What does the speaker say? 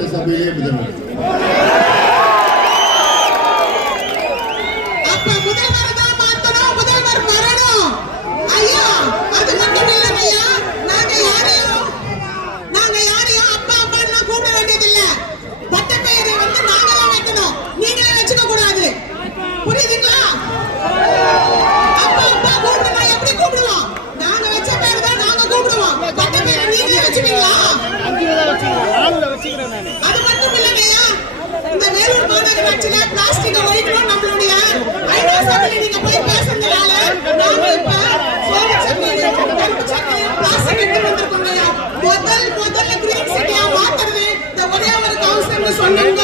சட்டசபையிலே முதல்வர். அது மட்டும் இல்லையா, இந்த வேலூர் மாநகராட்சியில பிளாஸ்டிக் ஒழிக்கணும் நம்மளுடைய ஐநா சபையில நீங்க போய் பேசுறதுனால நாம இப்ப பிளாஸ்டிக் எடுத்து வந்திருக்கோம். முதல்ல கிரீன் சிட்டியா மாத்துறது இந்த ஒரே ஒரு கவுன்சிலர் சொன்னீங்க.